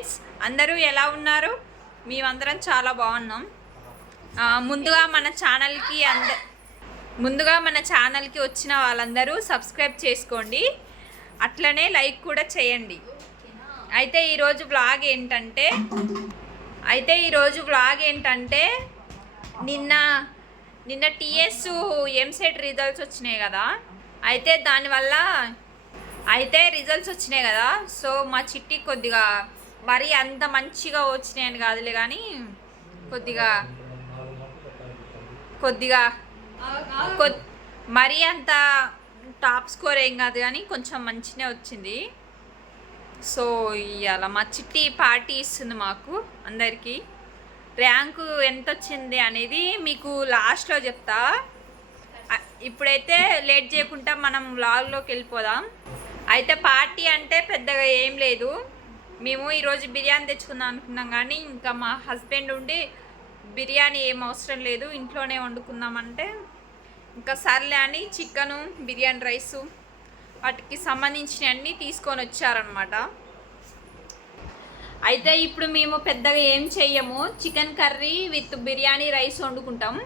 Friends, అందరూ ఎలా ఉన్నారు? మేమందరం చాలా బాగున్నాం. ముందుగా మన ఛానల్కి వచ్చిన వాళ్ళందరూ సబ్స్క్రైబ్ చేసుకోండి, అట్లనే లైక్ కూడా చేయండి. అయితే ఈరోజు వ్లాగ్ ఏంటంటే నిన్న టీఎస్ ఎంసెట్ రిజల్ట్స్ వచ్చినాయి కదా. అయితే రిజల్ట్స్ వచ్చినాయి కదా. సో మా చిట్టి కొద్దిగా మరీ అంత మంచిగా వచ్చినాయని కాదులే, కానీ కొద్దిగా మరీ అంత టాప్ స్కోర్ ఏం కాదు, కానీ కొంచెం మంచిగా వచ్చింది. సో ఇవాళ మా చిట్టి పార్టీ ఇస్తుంది మాకు అందరికీ. ర్యాంకు ఎంత వచ్చింది అనేది మీకు లాస్ట్లో చెప్తా. ఇప్పుడైతే లేట్ చేయకుండా మనం వ్లాగ్లోకి వెళ్ళిపోదాం. అయితే పార్టీ అంటే పెద్దగా ఏం లేదు. మేము ఈరోజు బిర్యానీ తెచ్చుకుందాం అనుకున్నాం, కానీ ఇంకా మా హస్బెండ్ ఉండి బిర్యానీ ఏం అవసరం లేదు, ఇంట్లోనే వండుకుందామంటే ఇంకా సర్లే అని చికెను, బిర్యానీ రైసు, వాటికి సంబంధించినవన్నీ తీసుకొని వచ్చారనమాట. అయితే ఇప్పుడు మేము పెద్దగా ఏం చెయ్యము, chicken curry with biryani rice వండుకుంటాం.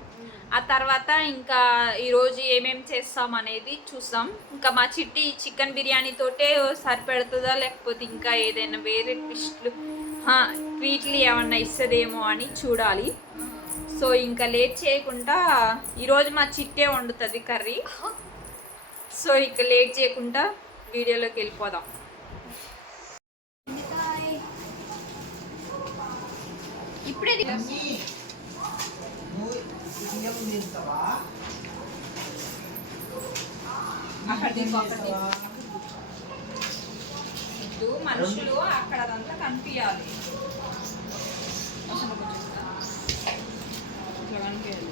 ఆ తర్వాత ఇంకా ఈరోజు ఏమేమి చేస్తాం అనేది చూస్తాం. ఇంకా మా చిట్టి చికెన్ బిర్యానీతోటే సరిపెడుతుందా, లేకపోతే ఇంకా ఏదైనా వేరే ట్వీట్లు ఏమన్నా ఇస్తుందేమో అని చూడాలి. సో ఇంకా లేట్ చేయకుండా ఈరోజు మా చిట్టే వండుతుంది కర్రీ. సో ఇంకా లేట్ చేయకుండా వీడియోలోకి వెళ్ళిపోదాం. ఇప్పుడే మనుషులు అక్కడ అదంతా కనిపించాలి, ఇట్లా కనిపించాలి.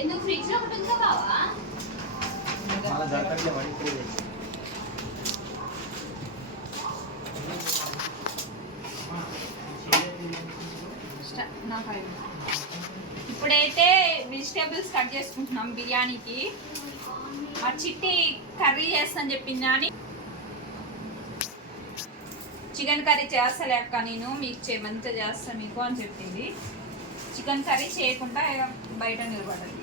ఎందుకు ఫ్రిడ్జ్ లో ఒకటి ఉందా బావా? ఇప్పుడైతే వెజిటేబుల్స్ కట్ చేసుకుంటున్నాం బిర్యానీకి. మా చిట్టి కర్రీ చేస్తాను చెప్పింది, కానీ చికెన్ కర్రీ చేస్తలేక నేను మీకు మంచిగా చేస్తాను మీకు అని చెప్పింది. చికెన్ కర్రీ చేయకుండా బయట నిలబడాలి.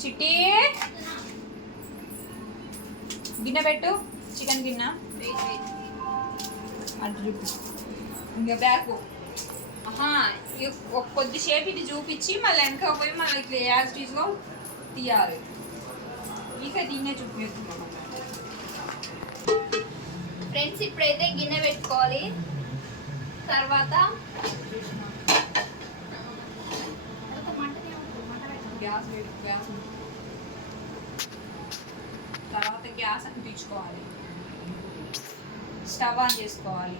చిట్టి గిన్నె పెట్టు, చికెన్ గిన్నె. ఇంకా బ్యాక్ కొద్దిసేపు ఇది చూపించి మళ్ళీ వెనక పోయి మళ్ళీ ఇట్లా యాజ్ టీజ్గా తీయాలి. ఇక దీన్నే చూపిస్తున్నాం ఫ్రెండ్స్. ఇప్పుడైతే గిన్నె పెట్టుకోవాలి. తర్వాత గ్యాస్ అంటించుకోవాలి, స్టవ్ ఆన్ చేసుకోవాలి.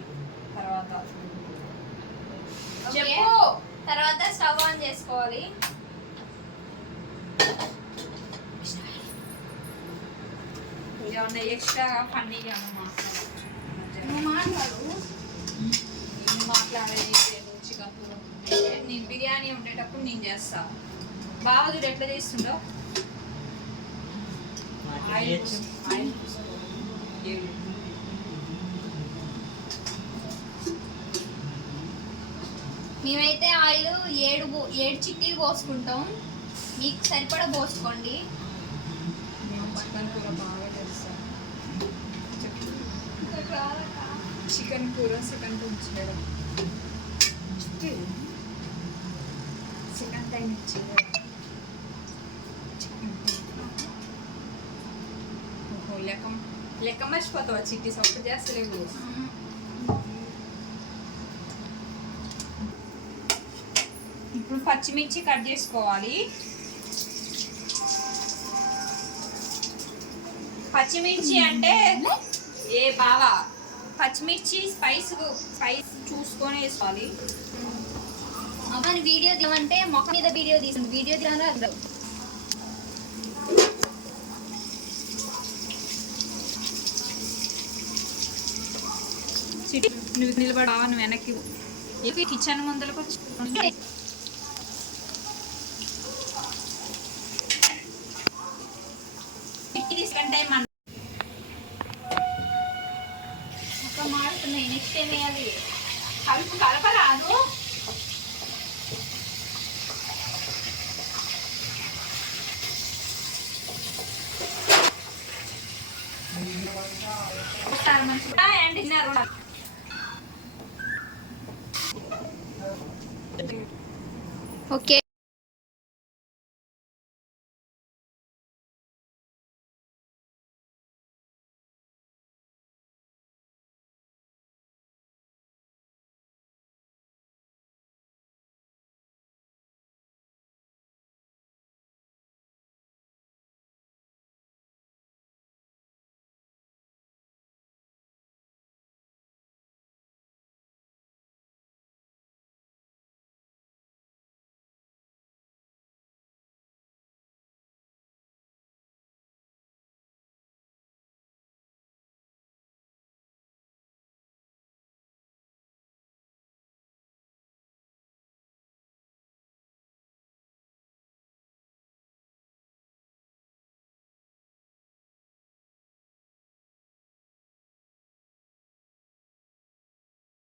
తర్వాత స్టవ్ ఆన్ చేసుకోవాలి. ఏమన్నా ఎక్స్ట్రా పన్నీర్ ఏమన్నా మాట్లాడేది చికెన్ కూర. నేను బిర్యానీ ఉండేటప్పుడు నేను చేస్తా. బావదుడు ఎట్లా చేస్తుండో మేమైతే ఆయిల్ 7 చిట్టీలు పోసుకుంటాం. మీకు సరిపడా పోసుకోండి. చికెన్ కూర బాగా చేస్తాం. చికెన్ కూర సెకండ్ ఉంచడం, చికెన్ టైం ఇచ్చేది. లెక్క మర్చిపోతావా చిట్టి? సొప్పు చేస్తలేవు. ఇప్పుడు పచ్చిమిర్చి కట్ చేసుకోవాలి. పచ్చిమిర్చి అంటే ఏ బావా, పచ్చిమిర్చి స్పైస్ చూసుకొని వేసుకోవాలి. అబ్బాయి వీడియో తీయమంటే మొక్క మీద వీడియో తీసింది, వీడియో తీయాలా అర్థం. నువ్వు నిలబడావా, నువ్వు వెనక్కి కిచెన్ ముందరకు వచ్చి మాడుతున్నాయి. నెక్స్ట్ ఏం వేయాలి? కలపరాదు. ఓకే,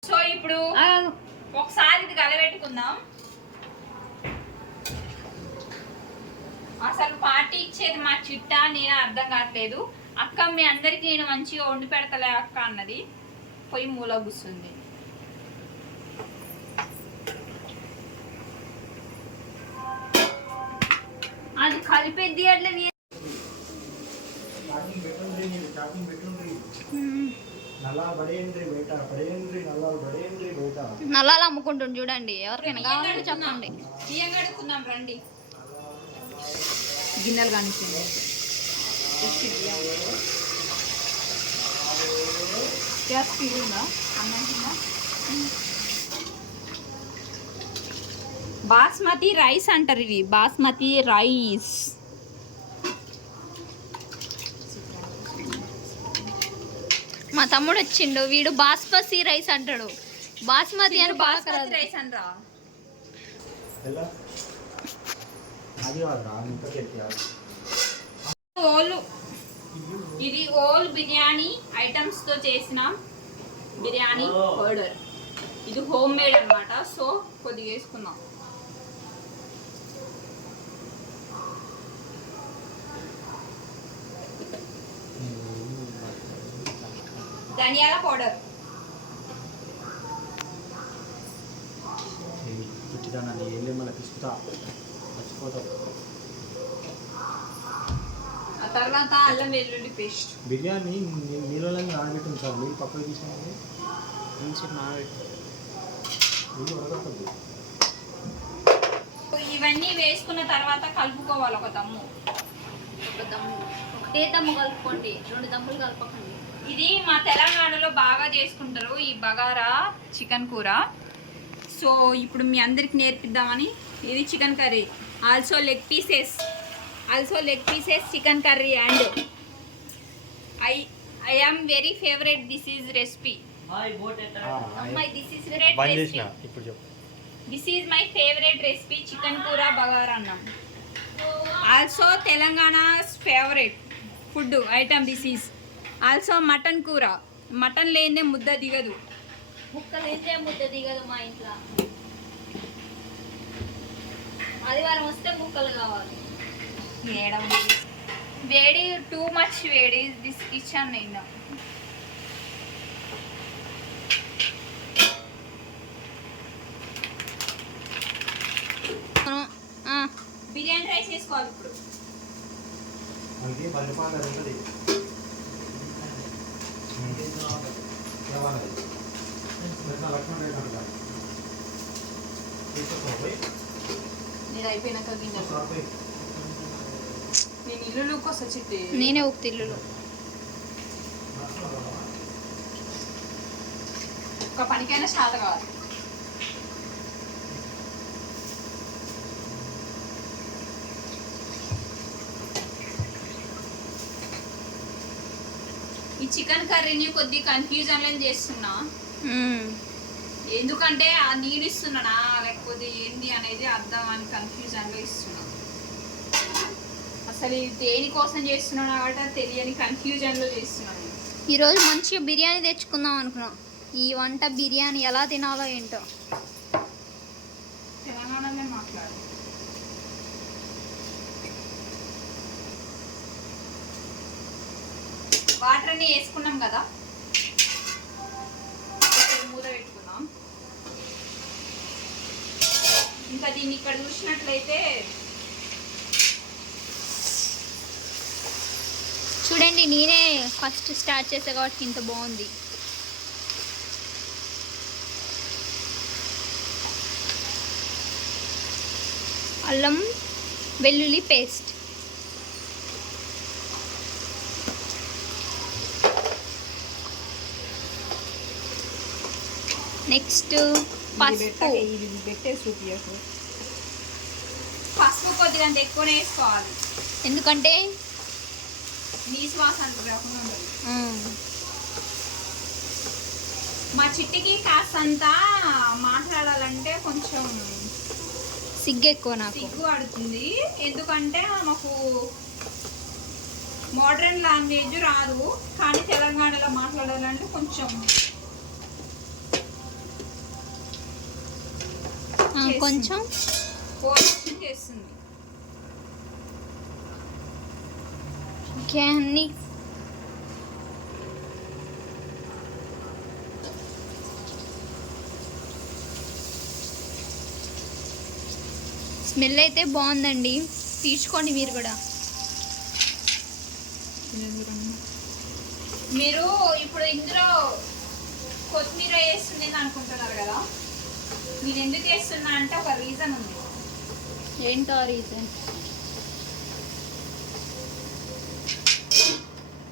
సో ఇప్పుడు ఒకసారి ఇది కలబెట్టుకుందాం. అసలు పార్టీ ఇచ్చేది మా చిట్టా నేను అర్థం కావట్లేదు. అక్క మీ అందరికి నేను మంచిగా వండి పెడతలే అక్క అన్నది, పోయి మూల కూర్చుంది. అది కలిపేది అట్లా నల్లాలు అమ్ముకుంటుంది చూడండి, ఎవరికైనా కావాలంటే చెప్పండి. బియ్యం కడుక్కుందాం రండి. గిన్నెలు కానీ గ్యాస్ స్పీడ్ ఉందా? బాస్మతి రైస్ అంటారు ఇవి, బాస్మతి రైస్. మా తమ్ముడు వచ్చిండు, వీడు బాస్మతి రైస్ అంటాడు. బాస్మతి అని బాస్మతి రైస్ అంటరా? ఇది ఓల్ బిర్యానీ ఐటమ్స్ తో చేసిన బిర్యానీ పౌడర్. ఇది హోమ్ మేడ్ అన్నమాట. సో కొద్దిగా వేసుకుందాం. ధనియాల పౌడర్, ఆ తర్వాత అల్లం వెల్లుల్లి పేస్ట్. బిర్యానీ నీళ్ళలో నానబెట్టింది సార్, మీరు పక్కకు తీసుకోండి. ఇవన్నీ వేసుకున్న తర్వాత కలుపుకోవాలి. ఒక దమ్ము ఒకటే దమ్ము కలుపుకోండి, 2 దమ్ములు కలపకండి. ఇది మా తెలంగాణలో బాగా చేసుకుంటారు ఈ బగారా చికెన్ కూర. సో ఇప్పుడు మీ అందరికి నేర్పిద్దామని. ఇది chicken curry, also leg pieces chicken curry. And I am very favourite this is recipe. This is my favourite recipe, chicken కూర బగారా అన్నం. Also Telangana's favourite food item. This is also mutton కూర. Mutton లేదే ముద్ద దిగదు, ముక్కలేదే ముద్ద దిగదు మా ఇంట్లో. ఆదివారం వస్తే ముక్కలు కావాలి. వేడి టూ మచ్ వేడి దిస్ కిచెన్. నేను బిర్యానీ రైస్ వేసుకోవాలి ఇప్పుడు. ఇది అయిపోయినాక గిన్నెలు నేను ఇల్లుకి వస్తా చిట్టి. నేనే ఒక తిల్లులు ఒక పనికైనా శాత కావాలి. ఈ చికెన్ కర్రీని కొద్ది కన్ఫ్యూజన్లో చేస్తున్నా. ఎందుకంటే ఆ నీళ్ళు ఇస్తున్నానా లేకపోతే ఏంది అనేది అర్థం అని కన్ఫ్యూజన్లో ఇస్తున్నా. అసలు ఇది దేనికోసం చేస్తున్నాను కాబట్టి అది తెలియని కన్ఫ్యూజన్లో చేస్తున్నాను. ఈరోజు మంచిగా బిర్యానీ తెచ్చుకుందాం అనుకున్నాం. ఈ వంట బిర్యానీ ఎలా తినాలో ఏంటో. తెలంగాణలో మాట్లాడు. వాటర్ అన్ని వేసుకున్నాం కదా, మూత పెట్టుకుందాం. ఇంకా దీన్ని ఇక్కడ చూసినట్లయితే చూడండి, నేనే ఫస్ట్ స్టార్ట్ చేసా కాబట్టి ఇంత బాగుంది. అల్లం వెల్లుల్లి పేస్ట్, నెక్స్ట్ పసుపు. పసుపు కొద్దిగా ఎక్కువనే వేసుకోవాలి, ఎందుకంటే నీసు వాసన రాకుండా ఉండదు. మా చిట్టికి కాస్తంత మాట్లాడాలంటే కొంచెం సిగ్గు ఎక్కువ నాకు. సిగ్గు పడుతుంది. ఎందుకంటే మాకు మోడర్న్ లాంగ్వేజ్ రాదు, కానీ తెలంగాణలో మాట్లాడాలంటే కొంచెం కొంచెం కోఆపరేషన్ చేస్తుంది. ఓకే, అన్ని స్మెల్ అయితే బాగుందండి, తీసుకోండి మీరు కూడా. మీరు ఇప్పుడు ఇందులో కొత్తిమీర వేస్తుంది అనుకుంటున్నారు కదా, మీరు ఎందుకు వేస్తున్నా అంటే ఒక రీజన్ ఉంది. ఏంటో రీజన్?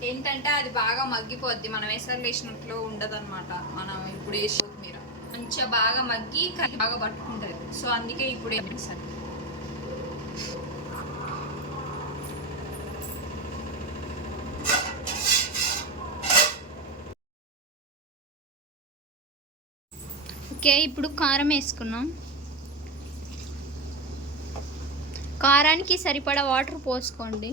ఏంటంటే అది బాగా మగ్గిపోద్ది, మనం ఎసర్లు వేసినట్లు ఉండదు అనమాట. మనం ఇప్పుడు వేసి కొత్తిమీర మంచిగా బాగా మగ్గి బాగా పట్టుకుంటుంది. సో అందుకే ఇప్పుడు వేసాను. ఓకే, ఇప్పుడు కారం వేసుకున్నాం. కారానికి సరిపడా వాటర్ పోసుకోండి.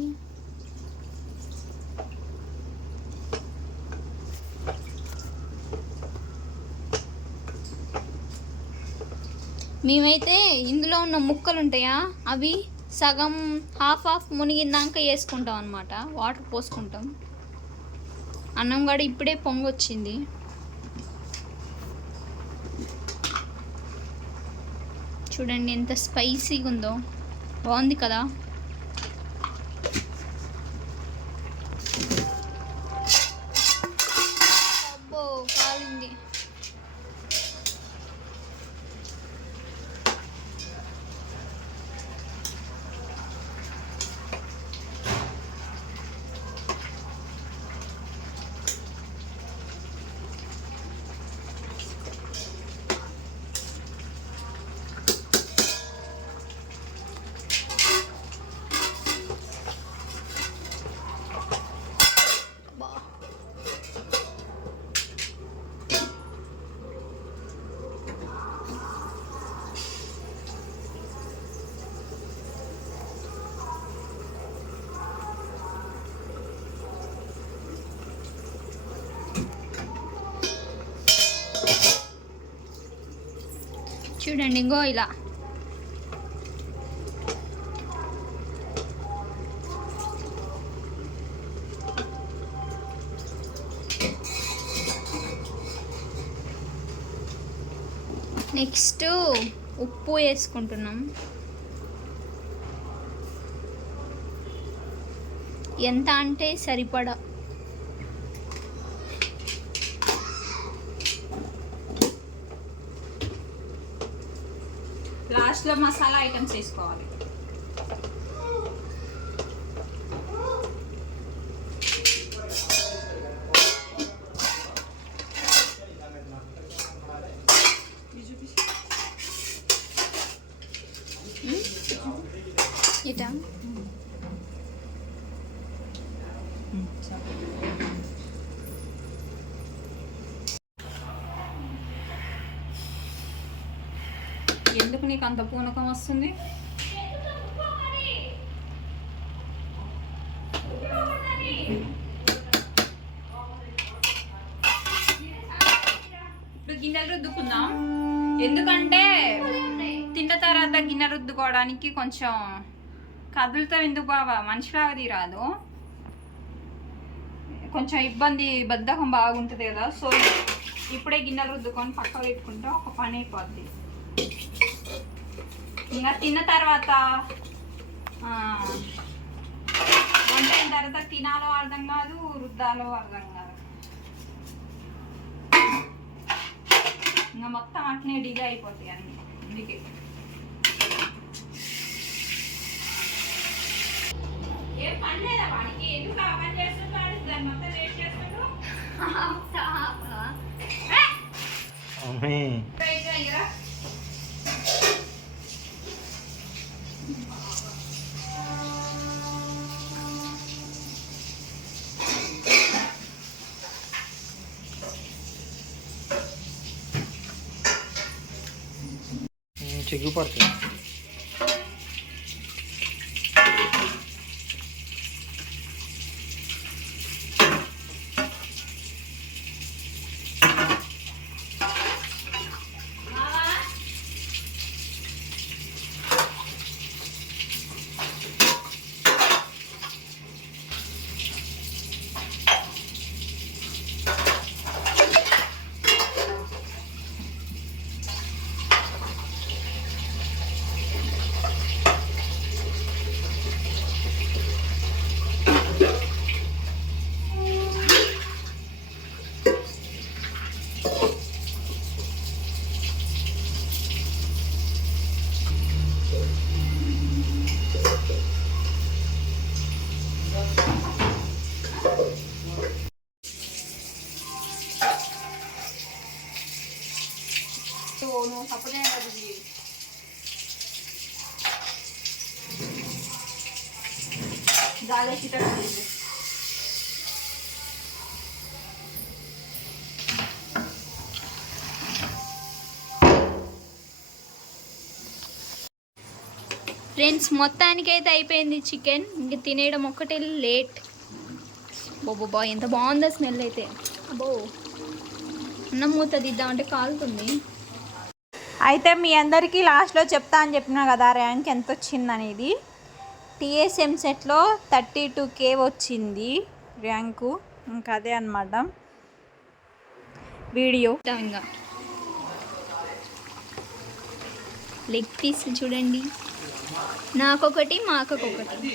మేమైతే ఇందులో ఉన్న ముక్కలు ఉంటాయా, అవి సగం హాఫ్ మునిగిందాక వేసుకుంటాం అన్నమాట. వాటర్ పోసుకుంటాం. అన్నం కూడా ఇప్పుడే పొంగొచ్చింది. చూడండి ఎంత స్పైసీగా ఉందో, బాగుంది కదా. అబ్బో కాలింది. చూడండి ఇంకో ఇలా. నెక్స్ట్ ఉప్పు వేసుకుంటున్నాం. ఎంత అంటే సరిపడా. ఫస్ట్లో మసాలా ఐటమ్స్ వేసుకోవాలి. ఇటా ఎందుకు నీకు అంత పూనకం వస్తుంది? ఇప్పుడు గిన్నెలు రుద్దుకుందాం. ఎందుకంటే తిన్న తర్వాత గిన్నె రుద్దుకోవడానికి కొంచెం కదులుతాం. ఎందుకు బాబా మనిషిలాగా తీరాదు, కొంచెం ఇబ్బంది, బద్ధకం బాగుంటుంది కదా. సో ఇప్పుడే గిన్నెలు రుద్దుకొని పక్క పెట్టుకుంటే ఒక పని అయిపోద్ది. ఇంకా తిన్న తర్వాత వంట అయిన తర్వాత తినాలో అర్థం కాదు, రుద్దాలో అర్థం కాదు. ఇంకా మొత్తం అట్నే డిలే అయిపోతాయి అన్నీ. అందుకే ఏం పని లేదా వాడికి? ఎందుకు ఆ పని చేస్తున్నాడు? దాన్ని మొత్తం వేస్ట్ చేస్తాడు. చిగ్గు పడుతుంది. నువ్వు సపోర్ట్ చేయాలి. గాలేసి ఫ్రెండ్స్, మొత్తానికైతే అయిపోయింది చికెన్. ఇంక తినేయడం ఒక్కటే లేట్. బా ఎంత బాగుందో స్మెల్ అయితే. అబ్బో, అన్నం మూత దిద్దామంటే కాలుతుంది. అయితే మీ అందరికీ లాస్ట్లో చెప్తా అని చెప్పినా కదా ర్యాంక్ ఎంత వచ్చిందనేది. టీఎస్ఎం సెట్లో 32K వచ్చింది ర్యాంకు. ఇంకా అదే అన్నమాట వీడియో. ఇంకా లెగ్ పీస్ చూడండి, నాకొకటి మాకొకటి.